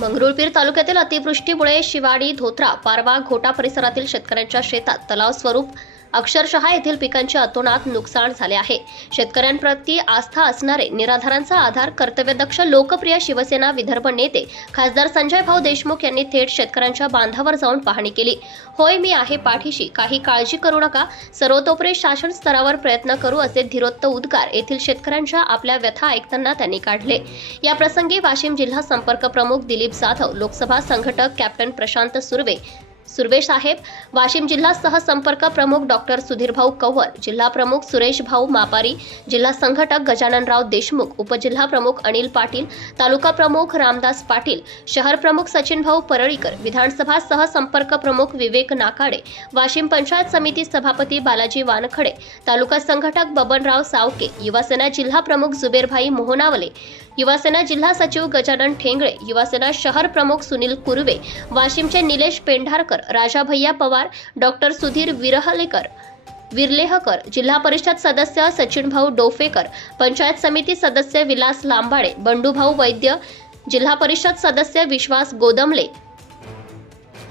मंगरुळपीर तालुक्यातील अतिवृष्टीमुळे शिवाडी धोत्रा पारवा घोटा परिसरातील शेतकऱ्यांच्या शेतात तलाव स्वरूप अक्षरशः येथील पिकांचे अतोनात नुकसान झाले आहे. शेतकऱ्यांप्रती आस्था असणारे निराधारांचा आधार कर्तव्यदक्ष लोकप्रिय शिवसेना विदर्भ नेते खासदार संजय भाऊ देशमुख यांनी थेट शेतकऱ्यांच्या बांधावर जाऊन पाहणी केली. होय मी आहे पाठीशी. काही काळजी करू नका. सर्वतोपरी शासन स्तरावर प्रयत्न करू असे धीरोत्त उद्गार येथील शेतकऱ्यांच्या आपल्या व्यथा ऐकताना त्यांनी काढले. या प्रसंगी वाशिम जिल्हा संपर्क प्रमुख दिलीप जाधव लोकसभा संघटक कॅप्टन प्रशांत सुर्वे सुर्वे साहेब वाशिम जिल्हा सहसंपर्क प्रमुख डॉक्टर सुधीरभाऊ कंवर जिल्हा प्रमुख सुरेश भाऊ मापारी जिल्हा संघटक गजाननराव देशमुख उपजिल्हा प्रमुख अनिल पाटील तालुका प्रमुख रामदास पाटील शहर प्रमुख सचिन भाऊ परळीकर विधानसभा सहसंपर्क प्रमुख विवेक नाकाडे वाशिम पंचायत समिती सभापती बालाजी वानखडे तालुका संघटक बबनराव सावके युवासेना जिल्हा प्रमुख जुबेरभाई मोहनावले युवासेना जिल्हा सचिव गजानन ठेंगळे युवासेना शहर प्रमुख सुनील कुर्वे वाशिमचे निलेश पेंढारकर राजा भैया पवार डॉक्टर सुधीर विरहलेकर विरलेहकर जिल्हा परिषद सदस्य सचिन भाऊ डोफेकर पंचायत समिती सदस्य विलास लांबाडे बंडूभाऊ वैद्य जिल्हा परिषद सदस्य विश्वास गोदमले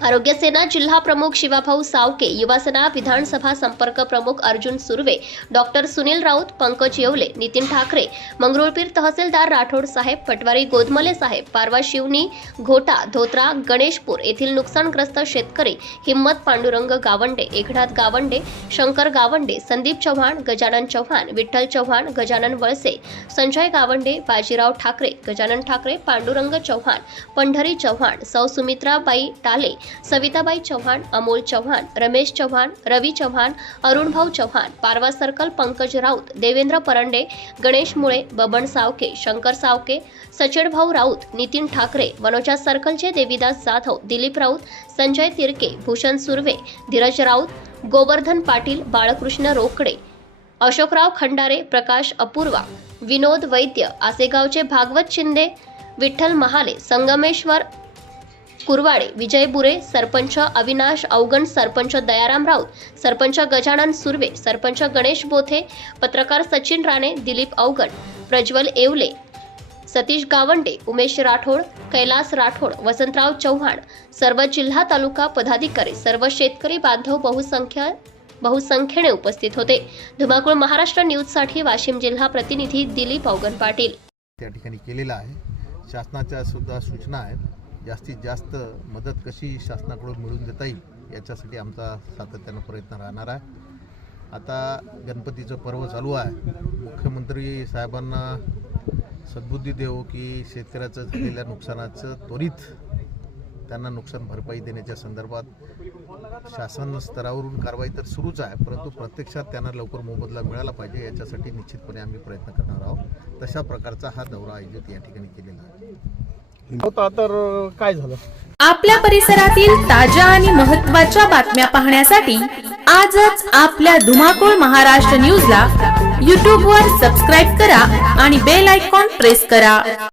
आरोग्य सेना जिल्हा प्रमुख शिवाभाऊ सावके युवासेना विधानसभा संपर्क प्रमुख अर्जुन सुर्वे डॉक्टर सुनील राऊत पंकज येवले नितीन ठाकरे मंगरुळपीर तहसीलदार राठोड साहेब पटवारी गोदमले साहेब पारवा शिवनी घोटा धोत्रा गणेशपूर येथील नुकसानग्रस्त शेतकरी हिम्मत पांडुरंग गावंडे एकनाथ गावंडे शंकर गावंडे संदीप चव्हाण गजानन चव्हाण विठ्ठल चव्हाण गजानन वळसे संजय गावंडे बाजीराव ठाकरे गजानन ठाकरे पांडुरंग चव्हाण पंढरी चव्हाण सौ सुमित्राबाई टाले सविताबाई चव्हाण अमोल चव्हाण रमेश चव्हाण रवी चव्हाण अरुणभाऊ चव्हाण पारवा सर्कल पंकज राऊत देवेंद्र परंडे गणेश मुळे बबन सावके शंकर सावके सचिनभाऊ राऊत नितीन ठाकरे वनोजा सर्कलचे देवीदास जाधव दिलीप राऊत संजय तिरके भूषण सुर्वे धीरज राऊत गोवर्धन पाटील बाळकृष्ण रोकडे अशोकराव खंडारे प्रकाश अपूर्वा विनोद वैद्य आसेगावचे भागवत शिंदे विठ्ठल महाले संगमेश्वर कुरवाडे विजय बुरे सरपंच अविनाश अवगण सरपंच दयाराम राऊत सरपंच गजानन सुर्वे सरपंच गणेश बोथे पत्रकार सचिन राणे दिलीप अवगण प्रज्वल येवले सतीश गावंडे उमेश राठोड कैलास राठोड वसंतराव चव्हाण सर्व जिल्हा तालुका पदाधिकारी सर्व शेतकरी बांधव बहुसंख्य बहुसंख्येने उपस्थित होते. धुमाकूळ महाराष्ट्र न्यूजसाठी वाशिम जिल्हा प्रतिनिधी दिलीप अवगण पाटील. त्या ठिकाणी केलेला आहे. शासनाच्या सुद्धा सूचना आहेत. जास्तीत जास्त मदत कशी शासनाकडून मिळून देता येईल याच्यासाठी आमचा सातत्यानं प्रयत्न राहणार आहे. आता गणपतीचं पर्व चालू आहे. मुख्यमंत्री साहेबांना सद्बुद्धी देऊ की शेतकऱ्याचं झालेल्या नुकसानाचं त्वरित त्यांना नुकसान भरपाई देण्याच्या संदर्भात शासन स्तरावरून कारवाई तर सुरूच आहे परंतु प्रत्यक्षात त्यांना लवकर मोबदला मिळाला पाहिजे याच्यासाठी निश्चितपणे आम्ही प्रयत्न करणार आहोत. तशा प्रकारचा हा दौरा आयोजित या ठिकाणी केलेला आहे. होता तर काय झालं? आपल्या परिसरातील ताज्या आणि महत्त्वाच्या बातम्या पाहण्यासाठी आजच आपल्या धुमाकूळ महाराष्ट्र न्यूजला यूट्यूबवर सबस्क्राईब करा आणि बेल आयकॉन प्रेस करा.